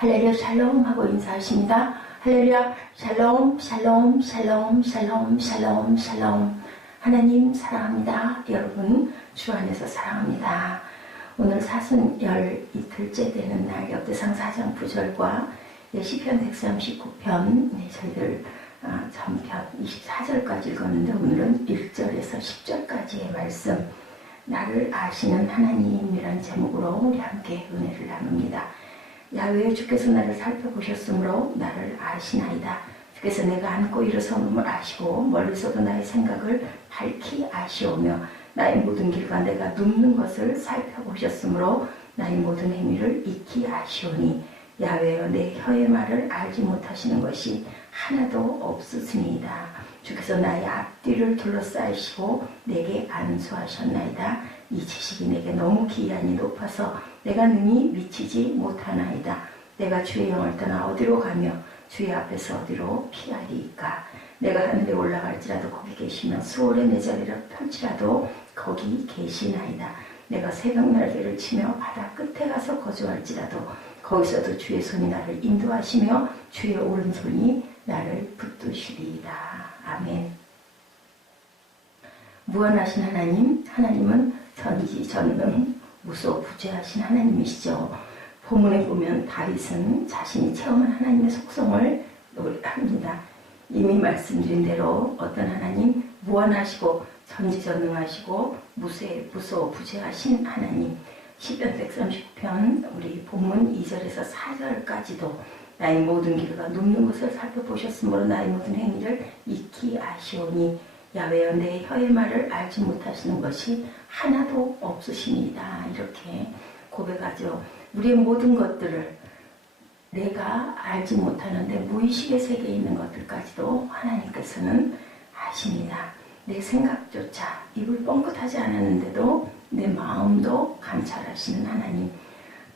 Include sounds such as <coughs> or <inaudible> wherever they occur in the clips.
할렐루야 샬롬 하고 인사하십니다. 할렐루야 샬롬 샬롬 샬롬 샬롬 샬롬 샬롬 하나님 사랑합니다. 여러분 주 안에서 사랑합니다. 오늘 사순 열 이틀째 되는 날 역대상 4장 9절과 예, 시편 139편 네, 저희들 아, 전편 24절까지 읽었는데 오늘은 1절에서 10절까지의 말씀 나를 아시는 하나님이란 제목으로 우리 함께 은혜를 나눕니다. 야외 주께서 나를 살펴보셨으므로 나를 아시나이다. 주께서 내가 앉고 일어서는 아시고 멀리서도 나의 생각을 밝히 아시오며 나의 모든 길과 내가 눕는 것을 살펴보셨으므로 나의 모든 행위를 익히 아시오니 야외여 내 혀의 말을 알지 못하시는 것이 하나도 없으시니이다. 주께서 나의 앞뒤를 둘러싸시고 내게 안수하셨나이다. 이 지식이 내게 너무 기한이 높아서 내가 능히 미치지 못하나이다. 내가 주의 영을 떠나 어디로 가며 주의 앞에서 어디로 피하리이까. 내가 하늘에 올라갈지라도 거기 계시며 수월의 내 자리를 펼치라도 거기 계시나이다. 내가 새벽 날개를 치며 바다 끝에 가서 거주할지라도 거기서도 주의 손이 나를 인도하시며 주의 오른손이 나를 붙드시리이다. 아멘. 무한하신 하나님, 하나님은 전지전능, 무소 부재하신 하나님이시죠. 본문에 보면 다윗은 자신이 체험한 하나님의 속성을 노래합니다. 이미 말씀드린 대로 어떤 하나님, 무한하시고 전지전능하시고 무쇠, 무소 부재하신 하나님. 10편 139편 우리 본문 2절에서 4절까지도 나의 모든 길과 눕는 것을 살펴보셨으므로 나의 모든 행위를 익히 아시오니 야외여 내 혀의 말을 알지 못하시는 것이 하나도 없으십니다. 이렇게 고백하죠. 우리의 모든 것들을 내가 알지 못하는데 무의식의 세계에 있는 것들까지도 하나님께서는 아십니다. 내 생각조차 입을 뻥긋하지 않았는데도 내 마음도 감찰하시는 하나님.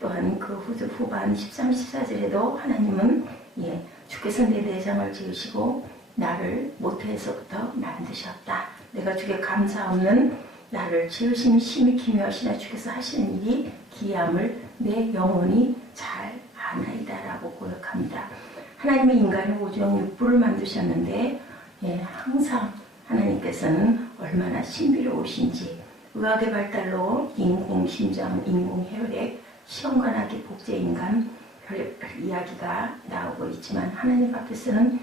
또한 그 후반 13, 14절에도 하나님은 예, 주께서 내 내장을 지으시고 나를 모태에서부터 만드셨다. 내가 주께 감사 없는 나를 지으신 심히 기묘 하시나 주께서 하시는 일이 기함을 내 영혼이 잘 아나이다라고 고백합니다. 하나님의 인간의 오종 육부를 만드셨는데 예, 항상 하나님께서는 얼마나 신비로우신지 의학의 발달로 인공심장, 인공혈액, 시험관하기 복제인간 별 이야기가 나오고 있지만 하나님 앞에서는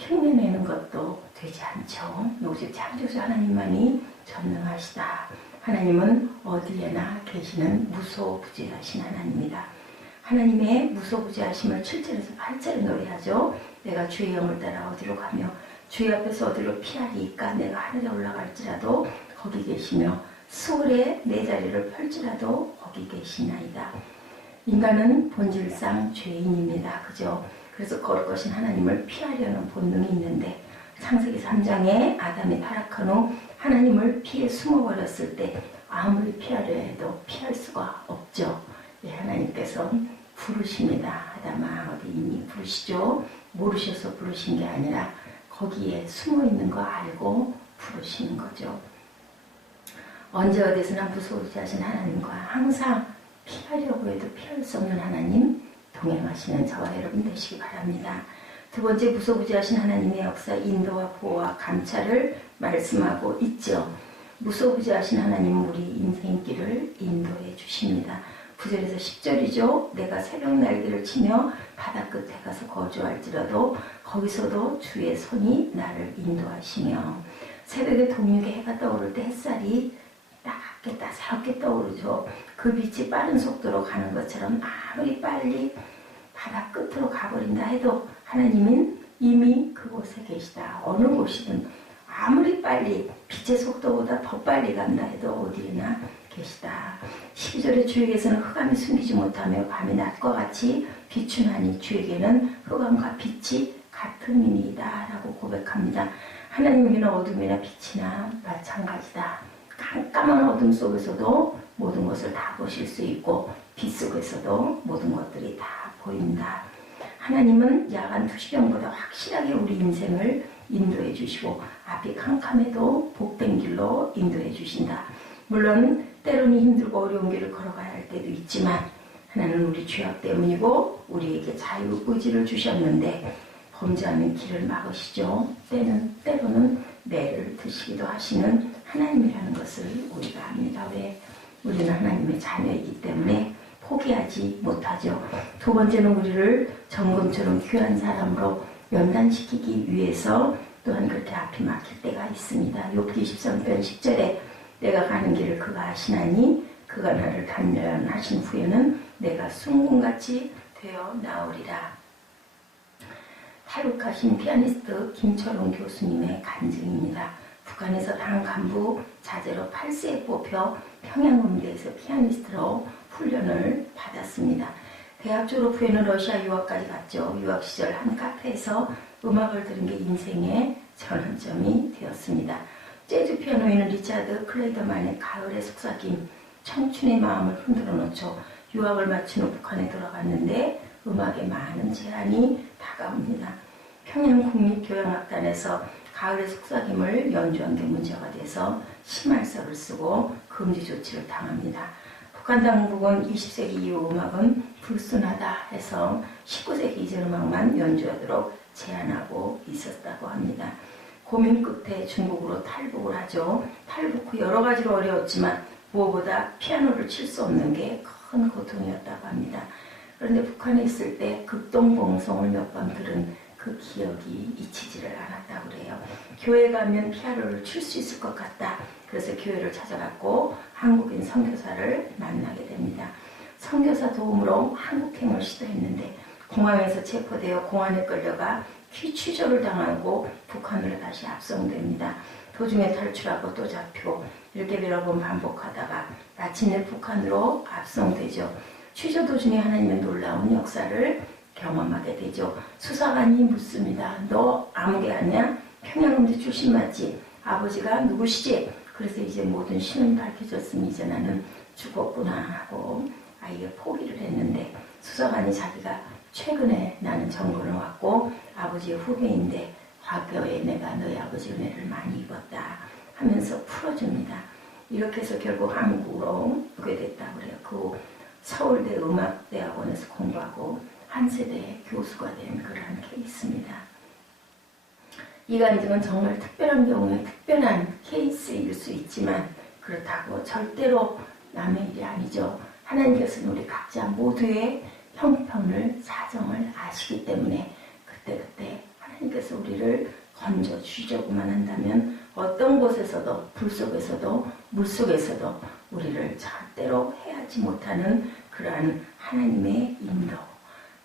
흉내내는 것도 되지 않죠. 오직 창조주 하나님만이 전능하시다. 하나님은 어디에나 계시는 무소부재하신 하나님이다. 하나님의 무소부재하심을 7절에서 8절에 노래하죠. 내가 주의 영을 따라 어디로 가며 주의 앞에서 어디로 피하리까 내가 하늘에 올라갈지라도 거기 계시며 수월에 내 자리를 펼지라도 거기 계시나이다. 인간은 본질상 죄인입니다. 그죠? 그래서 거룩하신 하나님을 피하려는 본능이 있는데 창세기 3장에 아담이 타락한 후 하나님을 피해 숨어버렸을 때 아무리 피하려 해도 피할 수가 없죠. 예, 하나님께서 부르십니다. 아담아 어디 있니? 부르시죠. 모르셔서 부르신 게 아니라 거기에 숨어 있는 거 알고 부르시는 거죠. 언제 어디서나 무서우지 하신 하나님과 항상 피하려고 해도 피할 수 없는 하나님 동행하시는 저와 여러분 되시기 바랍니다. 두 번째 무소부지하신 하나님의 역사 인도와 보호와 감찰을 말씀하고 있죠. 무소부지하신 하나님은 우리 인생길을 인도해 주십니다. 9절에서 10절이죠. 내가 새벽 날개를 치며 바다 끝에 가서 거주할지라도 거기서도 주의 손이 나를 인도하시며 새벽에 동육에 해가 떠오를 때 햇살이 따갑게 따사롭게 떠오르죠. 그 빛이 빠른 속도로 가는 것처럼 아무리 빨리 바다 끝으로 가버린다 해도 하나님은 이미 그곳에 계시다. 어느 곳이든 아무리 빨리 빛의 속도보다 더 빨리 간다 해도 어디에나 계시다. 12절에 주에게서는 흑암이 숨기지 못하며 밤이 낮과 같이 비추나니 주에게는 흑암과 빛이 같음이니이다 라고 고백합니다. 하나님에게는 어둠이나 빛이나 마찬가지다. 깜깜한 어둠 속에서도 모든 것을 다 보실 수 있고 빛 속에서도 모든 것들이 다 보인다. 하나님은 야간 투시경보다 확실하게 우리 인생을 인도해 주시고 앞이 캄캄해도 복된 길로 인도해 주신다. 물론 때로는 힘들고 어려운 길을 걸어가야 할 때도 있지만 하나는 우리 죄악 때문이고 우리에게 자유 의지를 주셨는데 범죄하는 길을 막으시죠. 때는 때로는 매를 드시기도 하시는 하나님이라는 것을 우리가 압니다. 왜? 우리는 하나님의 자녀이기 때문에 포기하지 못하죠. 두 번째는 우리를 정금처럼 귀한 사람으로 연단시키기 위해서 또한 그렇게 앞이 막힐 때가 있습니다. 욥기 13편 10절에 내가 가는 길을 그가 아시나니 그가 나를 단련하신 후에는 내가 순금같이 되어 나오리라. 탈북하신 피아니스트 김철웅 교수님의 간증입니다. 북한에서 당 간부 자제로 8세에 뽑혀 평양음대에서 피아니스트로 훈련을 받았습니다. 대학 졸업 후에는 러시아 유학까지 갔죠. 유학 시절 한 카페에서 음악을 들은 게 인생의 전환점이 되었습니다. 재즈 피아노에는 리차드 클레이더만의 가을의 속삭임, 청춘의 마음을 흔들어 놓죠. 유학을 마친 후 북한에 돌아갔는데 음악에 많은 제한이 다가옵니다. 평양 국립교향악단에서 가을의 속삭임을 연주한 게 문제가 돼서 심할서를 쓰고 금지 조치를 당합니다. 북한 당국은 20세기 이후 음악은 불순하다 해서 19세기 이전 음악만 연주하도록 제한하고 있었다고 합니다. 고민 끝에 중국으로 탈북을 하죠. 탈북 후 여러 가지로 어려웠지만 무엇보다 피아노를 칠 수 없는 게 큰 고통이었다고 합니다. 그런데 북한에 있을 때 극동봉송을 몇 번 들은 그 기억이 잊히지를 않았다고 그래요. 교회 가면 피아노를 칠 수 있을 것 같다. 그래서 교회를 찾아갔고 한국인 선교사를 만나게 됩니다. 선교사 도움으로 한국행을 시도했는데 공항에서 체포되어 공안에 끌려가 귀취조를 당하고 북한으로 다시 압송됩니다. 도중에 탈출하고 또 잡히고 이렇게 여러 번 반복하다가 마침내 북한으로 압송되죠. 취조 도중에 하나님의 놀라운 역사를 경험하게 되죠. 수사관이 묻습니다. 너 아무개 아니야? 평양음대 출신 맞지? 아버지가 누구시지? 그래서 이제 모든 신원이 밝혀졌으니 이제 나는 죽었구나 하고 아이가 포기를 했는데 수사관이 자기가 최근에 나는 정보를 왔고 아버지의 후배인데 과거에 내가 너희 아버지 은혜를 많이 입었다 하면서 풀어줍니다. 이렇게 해서 결국 한국으로 오게 됐다고 그래요. 그 서울대 음악대학원에서 공부하고 한 세대 교수가 된 그러한 케이스입니다. 이 간증은 정말 특별한 경우에 특별한 케이스일 수 있지만 그렇다고 절대로 남의 일이 아니죠. 하나님께서는 우리 각자 모두의 형편을 사정을 아시기 때문에 그때그때 하나님께서 우리를 건져 주시려고만 한다면 어떤 곳에서도 불 속에서도 물 속에서도 우리를 절대로 해하지 못하는 그러한 하나님의 인도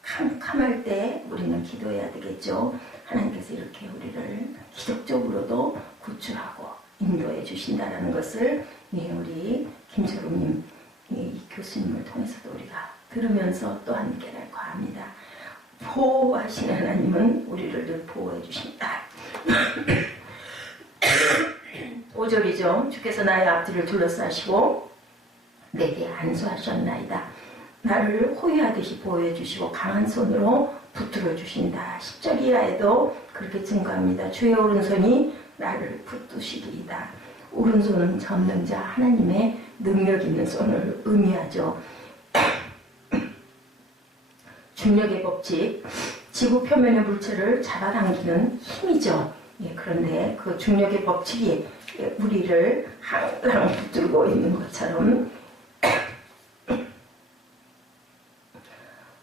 캄 캄할 때 우리는 기도해야 되겠죠. 하나님께서 이렇게 우리를 기적적으로도 구출하고 인도해 주신다라는 것을 예, 우리 김철웅님 이 교수님을 통해서도 우리가 들으면서 또한 깨닫고 합니다. 보호하신 하나님은 우리를 늘 보호해 주신다. 5절이죠. <coughs> 주께서 나의 앞뒤를 둘러싸시고 내게 안수하셨나이다. 나를 호위하듯이 보호해 주시고 강한 손으로 붙들어 주신다. 10절 이하에도 그렇게 증거합니다. 주의 오른손이 나를 붙드시리이다. 오른손은 전능자 하나님의 능력 있는 손을 의미하죠. <clears throat> 중력의 법칙, 지구 표면의 물체를 잡아당기는 힘이죠. 예, 그런데 그 중력의 법칙이 우리를 항상 붙들고 있는 것처럼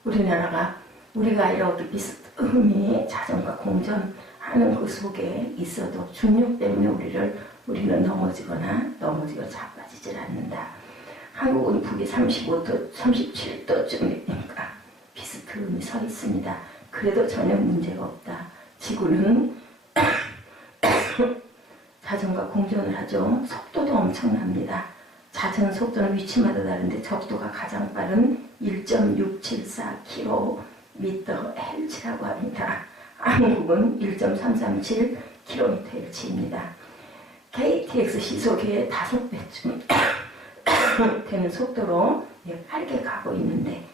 우리나라가 우리가 이렇게 비스듬히 자전과 공전하는 그 속에 있어도 중력 때문에 우리를 우리는 넘어지거나 넘어지고 자빠지질 않는다. 한국은 북이 35도, 37도쯤이니까 비스듬히 서 있습니다. 그래도 전혀 문제가 없다. 지구는 <coughs> 자전과 공전을 하죠. 속도도 엄청납니다. 자전 속도는 위치마다 다른데 적도가 가장 빠른 1.674km H라고 합니다. 한국은 1.337kmH입니다. KTX 시속의 5배쯤 <coughs> 되는 속도로 빠르게 가고 있는데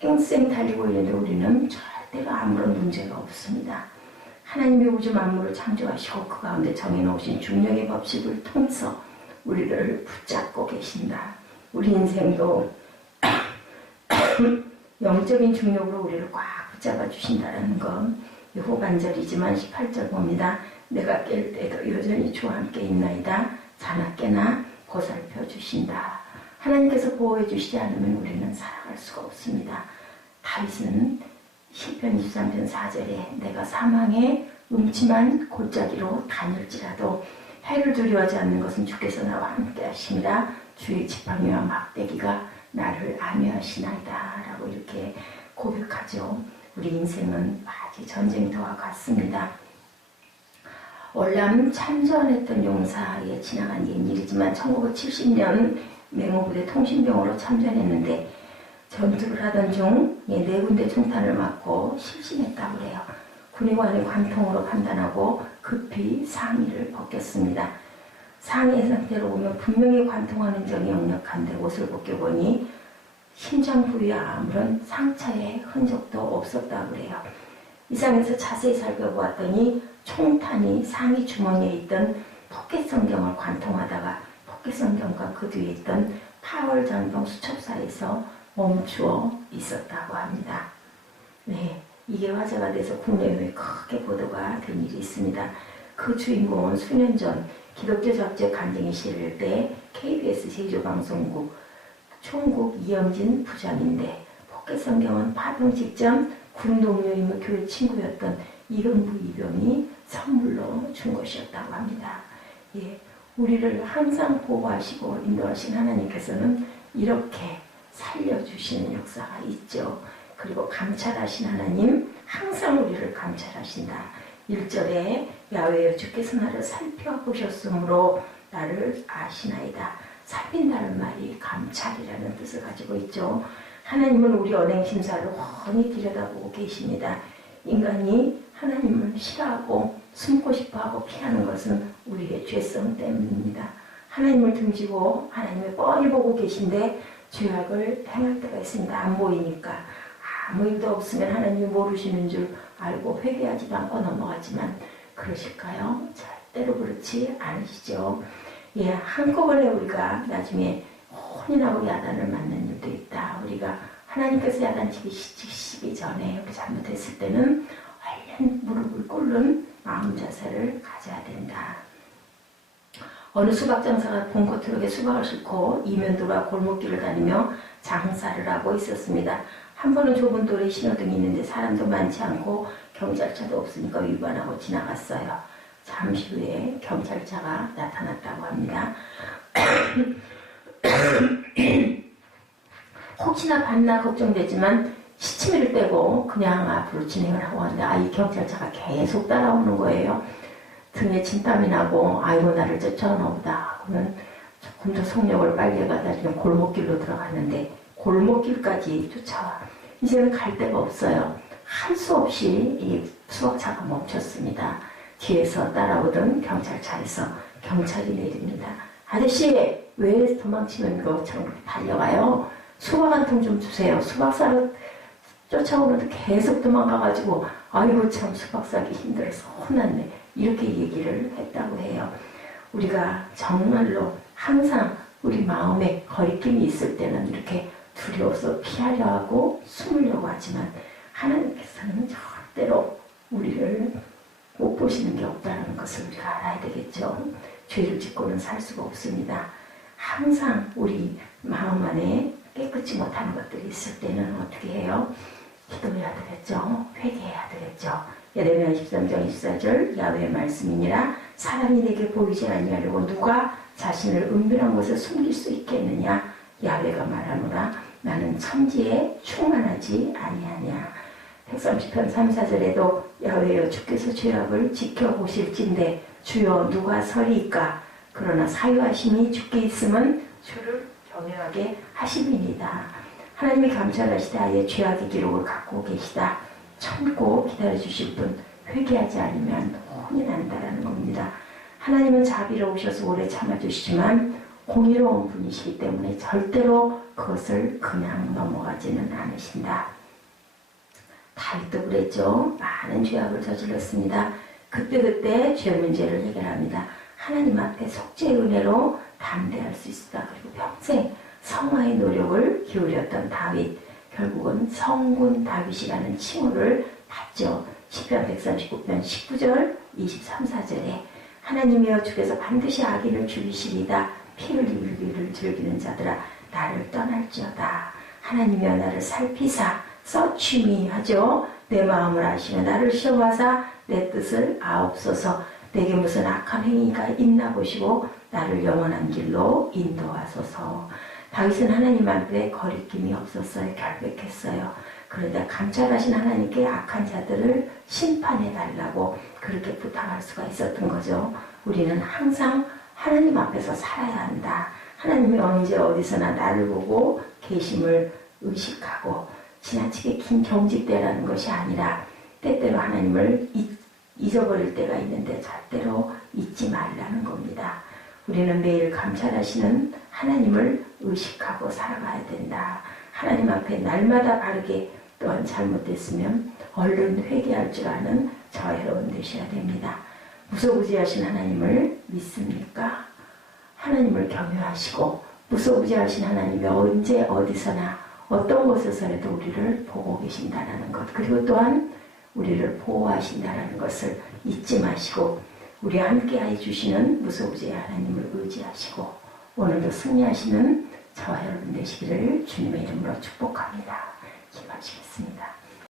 쌩쌩 달리고 있는데 우리는 절대로 아무런 문제가 없습니다. 하나님의 우주 만물을 창조하시고 그 가운데 정해놓으신 중력의 법칙을 통해서 우리를 붙잡고 계신다. 우리 인생도 <clears throat> 영적인 중력으로 우리를 꽉 붙잡아 주신다는 것. 후반절이지만 18절 봅니다. 내가 깰 때도 여전히 주와 함께 있나이다. 자나깨나 보살펴 주신다. 하나님께서 보호해 주시지 않으면 우리는 살아갈 수가 없습니다. 다윗은 시편 23편 4절에 내가 사망의 음침한 골짜기로 다닐지라도 해를 두려워하지 않는 것은 주께서 나와 함께 하십니다. 주의 지팡이와 막대기가 나를 안위하시나이다 라고 이렇게 고백하죠. 우리 인생은 마치 전쟁터와 같습니다. 월남 참전했던 용사에 지나간 옛일이지만 1970년 맹호부대 통신병으로 참전했는데 전투를 하던 중 네 군데 총탄을 맞고 실신했다고 해요. 군의관이 관통으로 판단하고 급히 상의를 벗겼습니다. 상의 상태로 보면 분명히 관통하는 점이 역력한데 옷을 벗겨보니 심장 부위에 아무런 상처의 흔적도 없었다고 그래요. 이상에서 자세히 살펴보았더니 총탄이 상의 주머니에 있던 포켓 성경을 관통하다가 포켓 성경과 그 뒤에 있던 파월 전동 수첩 사이에서 멈추어 있었다고 합니다. 네, 이게 화제가 돼서 국내외에 크게 보도가 된 일이 있습니다. 그 주인공은 수년 전 기독교 잡지 간증이 실릴 때 KBS 제주방송국 총국 이영진 부장인데 포켓 성경은 파병 직전 군 동료이며 교회 친구였던 이근부 이병이 선물로 준 것이었다고 합니다. 예, 우리를 항상 보호하시고 인도하신 하나님께서는 이렇게 살려주시는 역사가 있죠. 그리고 감찰하신 하나님 항상 우리를 감찰하신다. 1절에 야외여 주께서 나를 살펴보셨으므로 나를 아시나이다. 살핀다는 말이 감찰이라는 뜻을 가지고 있죠. 하나님은 우리 언행 심사를 훤히 들여다보고 계십니다. 인간이 하나님을 싫어하고 숨고 싶어하고 피하는 것은 우리의 죄성 때문입니다. 하나님을 등지고 하나님을 뻔히 보고 계신데 죄악을 행할 때가 있습니다. 안 보이니까 아무 일도 없으면 하나님이 모르시는 줄 알고 회개하지도 않고 넘어가지만 그러실까요? 절대로 그렇지 않으시죠. 예, 한꺼번에 우리가 나중에 혼인하고 야단을 맞는 일도 있다. 우리가 하나님께서 야단 치기 시기 전에 우리 잘못했을 때는 얼른 무릎을 꿇는 마음 자세를 가져야 된다. 어느 수박 장사가 본코트럭에 수박을 싣고 이면도가 골목길을 다니며 장사를 하고 있었습니다. 한 번은 좁은 도로에 신호등이 있는데 사람도 많지 않고 경찰차도 없으니까 위반하고 지나갔어요. 잠시 후에 경찰차가 나타났다고 합니다. <coughs> 혹시나 봤나 걱정되지만 시치미를 빼고 그냥 앞으로 진행을 하고 왔는데 아, 이 경찰차가 계속 따라오는 거예요. 등에 진땀이 나고 아이고 나를 쫓아오나 보다. 그러면 조금 더 속력을 빨리 해가다 지금 골목길로 들어갔는데 골목길까지 쫓아와. 이제는 갈 데가 없어요. 할 수 없이 이 수박차가 멈췄습니다. 뒤에서 따라오던 경찰차에서 경찰이 내립니다. 아저씨 왜 도망치는 것처럼 달려가요? 수박 한 통 좀 주세요. 수박 사러 쫓아오는데 계속 도망가가지고 아이고 참 수박 사기 힘들어서 혼났네. 이렇게 얘기를 했다고 해요. 우리가 정말로 항상 우리 마음에 거리낌이 있을 때는 이렇게 두려워서 피하려 하고 숨으려고 하지만 하나님께서는 절대로 우리를 못 보시는 게 없다는 것을 우리가 알아야 되겠죠. 죄를 짓고는 살 수가 없습니다. 항상 우리 마음 안에 깨끗이 못하는 것들이 있을 때는 어떻게 해요? 기도해야 되겠죠. 회개해야 되겠죠. 예레미야 13장 24절 야외의 말씀이니라 사람이 내게 보이지 아니하려고 누가 자신을 은밀한 곳에 숨길 수 있겠느냐 야외가 말하노라 나는 천지에 충만하지 아니하냐 130편 3, 4절에도 야외여 주께서 죄악을 지켜보실진데 주여 누가 서리이까 그러나 사유하심이 주께 있으면 주를 경외하게 하심이니다 하나님이 감찰하시되 아예 죄악의 기록을 갖고 계시다. 참고 기다려주실 분 회개하지 않으면 혼이 난다라는 겁니다. 하나님은 자비로우셔서 오래 참아주시지만 공의로운 분이시기 때문에 절대로 그것을 그냥 넘어가지는 않으신다. 다윗도 그랬죠. 많은 죄악을 저질렀습니다. 그때그때 죄 문제를 해결합니다. 하나님 앞에 속죄의 은혜로 담대할 수 있다. 그리고 평생 성화의 노력을 기울였던 다윗. 결국은 성군 다윗이라는 칭호를 받죠. 시편 139편 19절 23, 4절에 하나님이여 주께서 반드시 악인을 죽이시리다 피를 흘리기를 즐기는 자들아 나를 떠날지어다. 하나님이여 나를 살피사 서취미 하죠. 내 마음을 아시며 나를 시험하사 내 뜻을 아옵소서. 내게 무슨 악한 행위가 있나 보시고 나를 영원한 길로 인도하소서. 다윗은 하나님 앞에 거리낌이 없었어요. 결백했어요. 그런데 감찰하신 하나님께 악한 자들을 심판해 달라고 그렇게 부탁할 수가 있었던 거죠. 우리는 항상 하나님 앞에서 살아야 한다 하나님이 언제 어디서나 나를 보고 계심을 의식하고 지나치게 긴 경직대라는 것이 아니라 때때로 하나님을 잊, 잊어버릴 때가 있는데 절대로 잊지 말라는 겁니다. 우리는 매일 감찰하시는 하나님을 의식하고 살아가야 된다. 하나님 앞에 날마다 바르게 또한 잘못됐으면 얼른 회개할 줄 아는 저해로운 되셔야 됩니다. 무소부지하신 하나님을 믿습니까? 하나님을 경외하시고 무소부지하신 하나님이 언제 어디서나 어떤 곳에서라도 우리를 보고 계신다라는 것 그리고 또한 우리를 보호하신다라는 것을 잊지 마시고 우리 함께 해주시는 무소부지의 하나님을 의지하시고 오늘도 승리하시는 저와 여러분 되시기를 주님의 이름으로 축복합니다. 기도하시겠습니다.